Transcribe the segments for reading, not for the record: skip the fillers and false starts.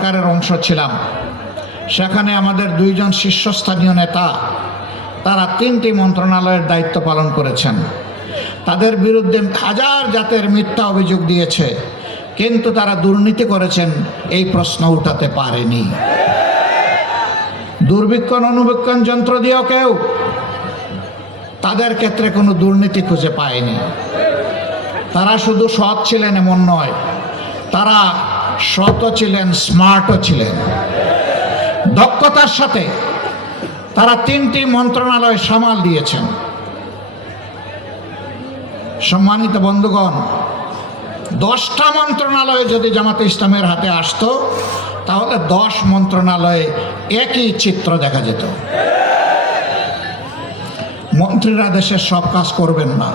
সরকারের অংশ ছিলাম, সেখানে আমাদের দুইজন শীর্ষস্থানীয় নেতা তারা 3টি মন্ত্রণালয়ের দায়িত্ব পালন করেছেন। তাদের বিরুদ্ধে হাজার জাতের মিথ্যা অভিযোগ দিয়েছে, কিন্তু তারা দুর্নীতি করেছেন এই প্রশ্ন উঠাতে পারেনি। দুর্বীক্ষণ অনুবীক্ষণ যন্ত্র দিয়েও কেউ তাদের ক্ষেত্রে কোনো দুর্নীতি খুঁজে পায়নি। তারা শুধু সৎ ছিলেন এমন নয়, তারা সৎও ছিলেন, স্মার্টও ছিলেন। দক্ষতার সাথে তারা 3টি মন্ত্রণালয় সামাল দিয়েছেন। সম্মানিত বন্ধুগণ, 10টা মন্ত্রণালয় যদি জামাতে ইসলামের হাতে আসতো তাহলে 10 মন্ত্রণালয়ে একই চিত্র দেখা যেত। মন্ত্রীরা দেশের সব কাজ করবেন না,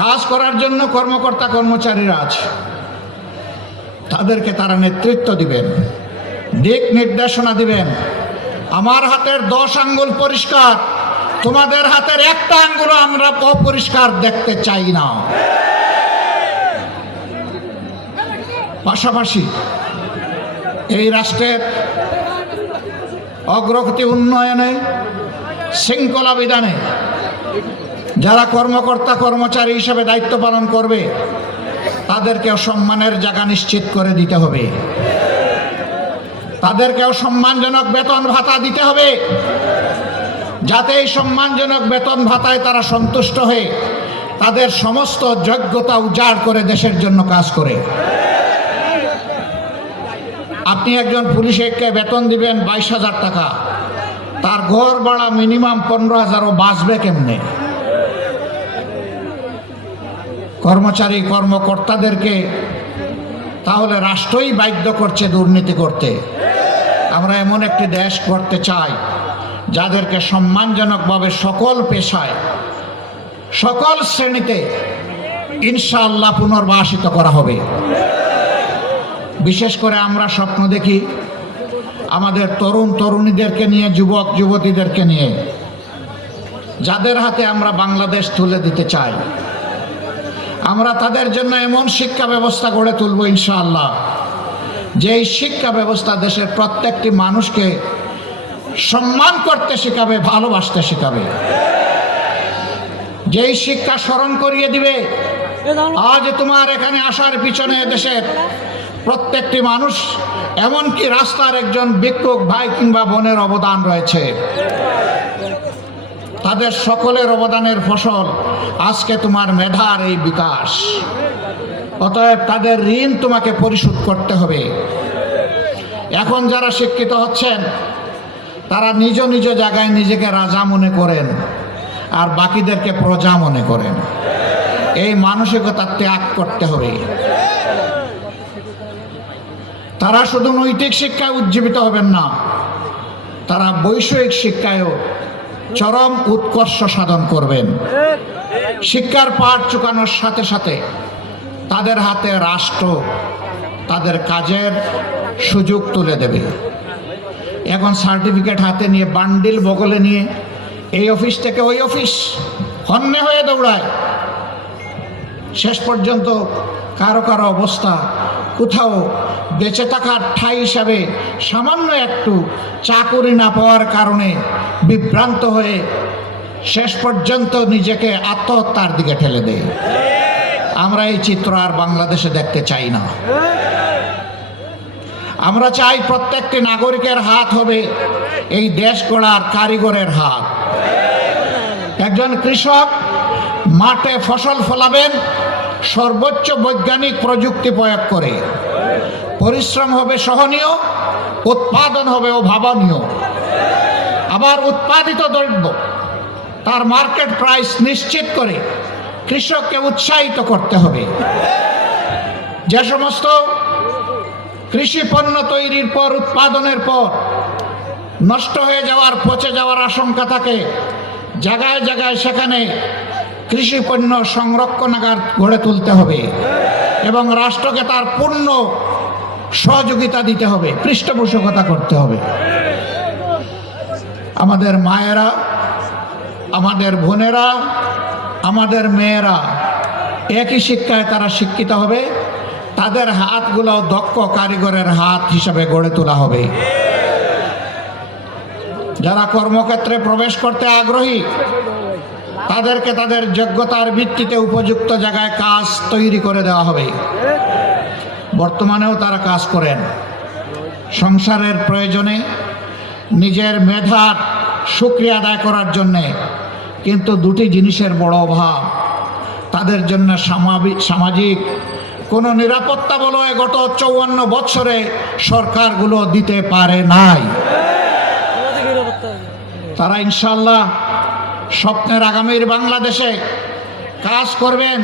কাজ করার জন্য কর্মকর্তা কর্মচারীরা আছে, তাদেরকে তারা নেতৃত্ব দিবেন, দিক নির্দেশনা দিবেন। আমার হাতের 10 আঙ্গুল পরিষ্কার, তোমাদের হাতের একটা আঙ্গুল আমরা অপরিষ্কার দেখতে চাই না। পাশাপাশি এই রাষ্ট্রের অগ্রগতি উন্নয়নে, শৃঙ্খলা বিধানে যারা কর্মকর্তা কর্মচারী হিসেবে দায়িত্ব পালন করবে তাদেরকেও সম্মানের জায়গা নিশ্চিত করে দিতে হবে, তাদেরকেও সম্মানজনক বেতন ভাতা দিতে হবে, যাতে এই সম্মানজনক বেতন ভাতায় তারা সন্তুষ্ট হয়ে তাদের সমস্ত যোগ্যতা উজাড় করে দেশের জন্য কাজ করে। আপনি একজন পুলিশকে বেতন দিবেন 22,000 টাকা, তার ঘর ভাড়া মিনিমাম 15,000, বাঁচবে কেমনে? কর্মচারী কর্মকর্তাদেরকে তাহলে রাষ্ট্রই বাধ্য করছে দুর্নীতি করতে। আমরা এমন একটি দেশ করতে চাই যাদেরকে সম্মানজনকভাবে সকল পেশায়, সকল শ্রেণীতে ইনশাআল্লাহ পুনর্বাসিত করা হবে। বিশেষ করে আমরা স্বপ্ন দেখি আমাদের তরুণ তরুণীদেরকে নিয়ে, যুবক যুবতীদেরকে নিয়ে, যাদের হাতে আমরা বাংলাদেশ তুলে দিতে চাই। আমরা তাদের জন্য এমন শিক্ষা ব্যবস্থা গড়ে তুলব ইনশাআল্লাহ, যে এই শিক্ষা ব্যবস্থা দেশের প্রত্যেকটি মানুষকে সম্মান করতে শেখাবে, ভালোবাসতে শেখাবে। যেই শিক্ষা স্মরণ করিয়ে দিবে আজ তোমার এখানে আসার পিছনে দেশের প্রত্যেকটি মানুষ, এমনকি রাস্তার একজন ভিক্ষুক ভাই কিংবা বোনের অবদান রয়েছে। তাদের সকলের অবদানের ফসল আজকে তোমার মেধার এই বিকাশ। অতএব তাদের ঋণ তোমাকে পরিশোধ করতে হবে। এখন যারা শিক্ষিত হচ্ছেন তারা নিজ নিজ জায়গায় নিজেকে রাজা মনে করেন আর বাকিদেরকে প্রজা মনে করেন। এই মানসিকতা ত্যাগ করতে হবে। তারা শুধু নৈতিক শিক্ষায় উজ্জীবিত হবেন না, তারা বৈষয়িক শিক্ষায়ও চরম উৎকর্ষ সাধন করবেন। শিক্ষার পাঠ চুকানোর সাথে সাথে তাদের হাতে রাষ্ট্র তাদের কাজের সুযোগ তুলে দেবে। এখন সার্টিফিকেট হাতে নিয়ে, বান্ডিল বগলে নিয়ে এই অফিস থেকে ওই অফিস হন্যে হয়ে দৌড়ায়। শেষ পর্যন্ত কারো কারো অবস্থা কোথাও বেঁচে থাকার ঠাঁই হিসাবে সামান্য একটু চাকুরি না পাওয়ার কারণে বিভ্রান্ত হয়ে শেষ পর্যন্ত নিজেকে আত্মহত্যার দিকে ঠেলে দেয়। আমরা এই চিত্র আর বাংলাদেশে দেখতে চাই না। আমরা চাই প্রত্যেকটি নাগরিকের হাত হবে এই দেশ গড়ার কারিগরের হাত। একজন কৃষক মাঠে ফসল ফলাবেন সর্বোচ্চ বৈজ্ঞানিক প্রযুক্তি প্রয়োগ করে। পরিশ্রম হবে সহনীয়, উৎপাদন হবে অভাবনীয়। আবার উৎপাদিত দ্রব্য তার মার্কেট প্রাইস নিশ্চিত করে কৃষককে উৎসাহিত করতে হবে। যে সমস্ত কৃষি পণ্য তৈরির পর, উৎপাদনের পর নষ্ট হয়ে যাওয়ার, পচে যাওয়ার আশঙ্কা থাকে, জায়গায় জায়গায় সেখানে কৃষি পণ্য সংরক্ষণাগার গড়ে তুলতে হবে এবং রাষ্ট্রকে তার পূর্ণ সহযোগিতা দিতে হবে, পৃষ্ঠপোষকতা করতে হবে। আমাদের মায়েরা, আমাদের বোনেরা, আমাদের মেয়েরা একই শিক্ষায় তারা শিক্ষিত হবে, তাদের হাতগুলো দক্ষ কারিগরের হাত হিসাবে গড়ে তোলা হবে। যারা কর্মক্ষেত্রে প্রবেশ করতে আগ্রহী তাদেরকে তাদের যোগ্যতার ভিত্তিতে উপযুক্ত জায়গায় কাজ তৈরি করে দেওয়া হবে। বর্তমানেও তারা কাজ করেন। সংসারের প্রয়োজনে নিজের মেধার শুকরিয়া আদায় করার জন্যে, কিন্তু দুটি জিনিসের বড় অভাব। তাদের জন্য সামাজিক কোনো নিরাপত্তা বলয় গত 54 বছরে সরকারগুলো দিতে পারে নাই। তারা ইনশাল্লাহ স্বপ্নের আগামীর বাংলাদেশে কাজ করবেন,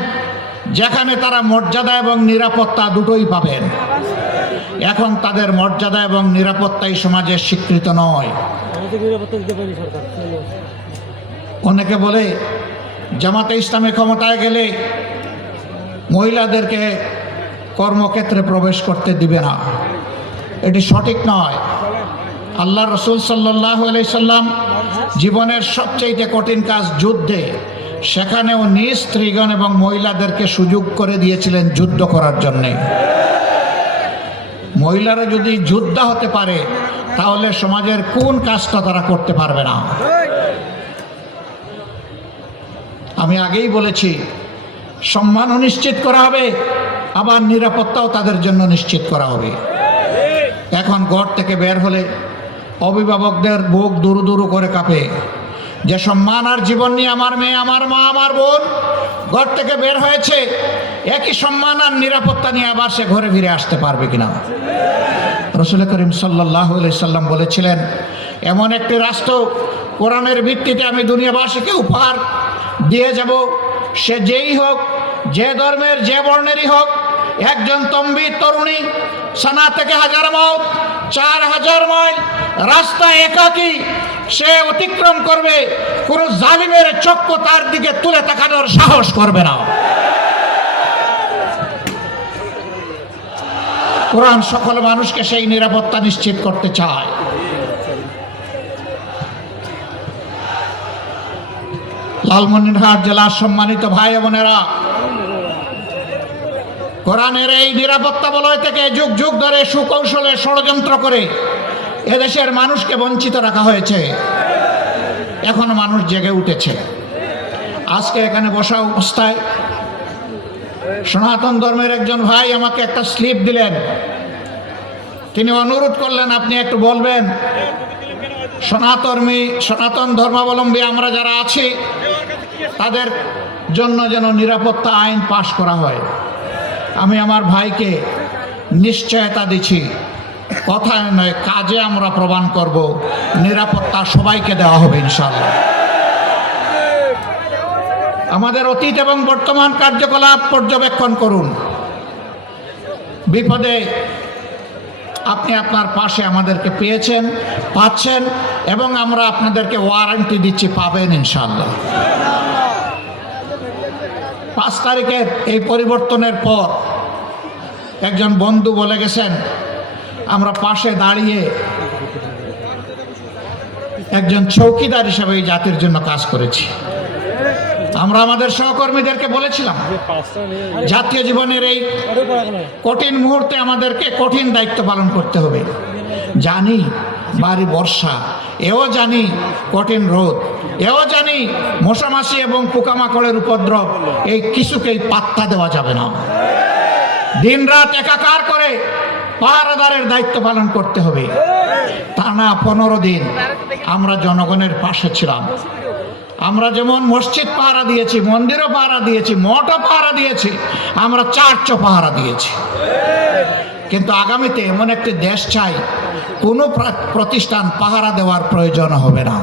যেখানে তারা মর্যাদা এবং নিরাপত্তা দুটোই পাবেন। এখন তাদের মর্যাদা এবং নিরাপত্তাই সমাজের স্বীকৃত নয়। অনেকে বলে জামাতে ইসলামী ক্ষমতায় গেলে মহিলাদেরকে কর্মক্ষেত্রে প্রবেশ করতে দিবে না। এটি সঠিক নয়। আল্লাহ রসুল সাল্লাল্লাহু আলাইহি সাল্লাম জীবনের সবচেয়ে কঠিন কাজ যুদ্ধে, সেখানেও নিজ স্ত্রীগণ এবং মহিলাদেরকে সুযোগ করে দিয়েছিলেন যুদ্ধ করার জন্যে। মহিলারা যদি যোদ্ধা হতে পারে তাহলে সমাজের কোন কাজটা তারা করতে পারবে না? আমি আগেই বলেছি, সম্মানও নিশ্চিত করা হবে, আবার নিরাপত্তাও তাদের জন্য নিশ্চিত করা হবে। এখন ঘর থেকে বের হলে অভিভাবকদের বুক দুরু দুরু করে কাঁপে যে সম্মান আর জীবন নিয়ে আমার মেয়ে, আমার মা, আমার বোন ঘর থেকে বের হয়েছে, একই সম্মান আর নিরাপত্তা নিয়ে আবার সে ঘরে ফিরে আসতে পারবে কিনা। রাসূল করিম সাল্লাল্লাহু আলাইহি সাল্লাম বলেছিলেন, এমন একটি রাষ্ট্র কোরআনের ভিত্তিতে আমি দুনিয়াবাসীকে উপহার দিয়ে যাব, সে যেই হোক, যে ধর্মের, যে বর্ণেরই হোক, একজন তম্বি তরুণী সানা থেকে হাজারামাউত 4000 মাইল রাস্তা একাকী সে অতিক্রম করবে, কোন জালিমের চক্ষু তার দিকে তুলে তাকানোর সাহস করবে না। কোরআন সকল মানুষকে সেই নিরাপত্তা নিশ্চিত করতে চায়। লালমনিরহাট জেলার সম্মানিত ভাই বোনেরা, কোরআনের এই নিরাপত্তা বলয় থেকে যুগ যুগ ধরে সুকৌশলে ষড়যন্ত্র করে এদেশের মানুষকে বঞ্চিত রাখা হয়েছে। এখন মানুষ জেগে উঠেছে। আজকে এখানে বসা অবস্থায় সনাতন ধর্মের একজন ভাই আমাকে একটা স্লিপ দিলেন। তিনি অনুরোধ করলেন, আপনি একটু বলবেন সনাতন ধর্মাবলম্বী আমরা যারা আছি তাদের জন্য যেন নিরাপত্তা আইন পাশ করা হয়। আমি আমার ভাইকে নিশ্চয়তা দিচ্ছি, কথায় নয় কাজে আমরা প্রমাণ করব, নিরাপত্তা সবাইকে দেওয়া হবে ইনশাআল্লাহ। আমাদের অতীত এবং বর্তমান কার্যকলাপ পর্যবেক্ষণ করুন। বিপদে আপনি আপনার পাশে আমাদেরকে পেয়েছেন, পাচ্ছেন, এবং আমরা আপনাদেরকে ওয়ারেন্টি দিচ্ছি, পাবেন ইনশাআল্লাহ। 5 তারিখের এই পরিবর্তনের পর একজন বন্ধু বলে গেছেন, আমরা পাশে দাঁড়িয়ে একজন চৌকিদার হিসেবে এই জাতির জন্য কাজ করেছি। আমরা আমাদের সহকর্মীদেরকে বলেছিলাম, জাতীয় জীবনের এই কঠিন মুহূর্তে আমাদেরকে কঠিন দায়িত্ব পালন করতে হবে। জানি ভারী বর্ষা, এও জানি কঠিন রোদ, এও জানি মশামাছি এবং পোকামাকড়ের উপদ্রব, এই কিছুকেই পাত্তা দেওয়া যাবে না। দিন রাত একাকার করে পাহারাদারের দায়িত্ব পালন করতে হবে। টানা 15 দিন আমরা জনগণের পাশে ছিলাম। আমরা যেমন মসজিদ পাহারা দিয়েছি, মন্দিরও পাহারা দিয়েছি, মঠও পাহারা দিয়েছি, আমরা চার্চও পাহারা দিয়েছি। কিন্তু আগামীতে এমন একটি দেশ চাই, কোনো প্রতিষ্ঠান পাহারা দেওয়ার প্রয়োজন হবে না।